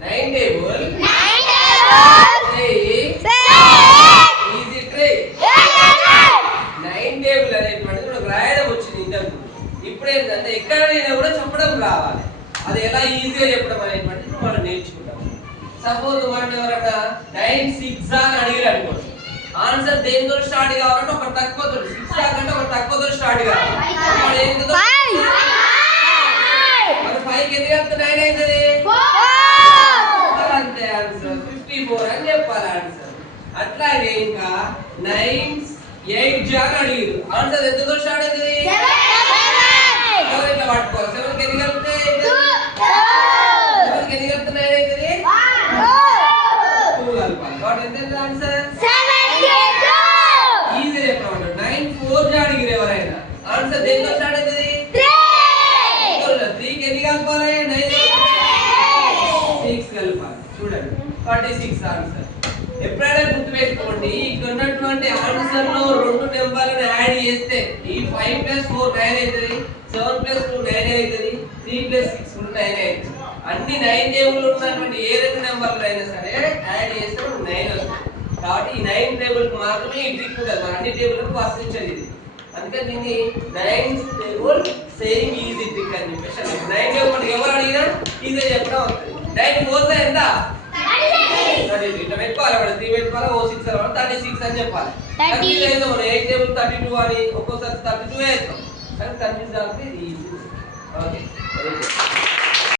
9 table easy trick 9 table అనేటువంటిది మనకు రాయడం వచ్చింది ఇంతకు. ఇప్పుడు ఏంటంటే ఎక్కడైనా కూడా చెప్పడం రావాలి. అది ఎలా ఈజీగా చెప్పడం అనేటువంటిది మనం నేర్చుకుంటాం. సపోజ్ మనం ఎవరైనా 9 6 అని అడిగారు అనుకోండి, ఆన్సర్ దేనితో స్టార్ట్ కావాలంటే ఒక తక్కువతో 6 అంటే ఒక తక్కువతో స్టార్ట్ కావాలి. మరి ఏంటో 5 కి ఎన్ని కలిపితే 9 అవుతుంది? అంతే ఆన్సర్ 54 అని చెప్పాలి ఆన్సర్. అట్లాగే ఇంకా 9 8 జాగా అడిగారు, ఆన్సర్ ఎంతతో స్టార్ట్ అవుతుంది? 7 ఇట్లా పట్టుకోవాలి. 7 కి ఎన్ని కలిపితే 7 కి ఎన్ని కలిపితే 9 అవుతుంది? 2 కలపాలి. కాబట్టి ఎంత ఆన్సర్? ఈజీ చెప్పమంటారు. 9 4 జా అడిగారు ఎవరైనా, ఆన్సర్ దేనితో స్టార్ట్ అవుతుంది? 3 కి ఎన్ని కలపాలి? 9 6 కలపాలి. చూడండి 46 ఆన్సర్. ఎప్పుడైనా గుర్తుపెట్టుకోండి, ఇక్కడ ఉన్నటువంటి ఆన్సర్ లో 2 నెంబర్లను యాడ్ చేస్తే ఈ 5 + 4 9 అవుతుంది, 7 + 2 9 అవుతుంది, 3 + 6 కూడా 9 అవుతుంది. అన్ని 9 టేబుల్ ఉన్నటువంటి ఏ 2 నెంబర్లు అయినా సరే యాడ్ చేస్తే 9 వస్తుంది. కాబట్టి ఈ 9 టేబుల్ కి మాత్రమే ఈ ట్రిక్ ఉంటుంది, మన అన్ని టేబుల్లకు వర్తించదు ఇది. అందుకని దీన్ని 9 టేబుల్ సేయింగ్ ఈజీ ట్రిక్ అని చెప్పేసి 9 టేబుల్ ఎవరు అడిగినా ఈజీ చెప్పడం వస్తుంది. 9 4 ఎంత? ఇట్లా పెట్టుకోవాలి, 3 పెట్టుకోవాలి, 6 అవ్వాలి, 36 అని చెప్పాలి. 8 టేబుల్ 32 అని ఒక్కోసారి 32 వేస్తాం, కానీ కన్ఫ్యూజ్ అవుతుంది. ఇది ఈజీ. ఓకే.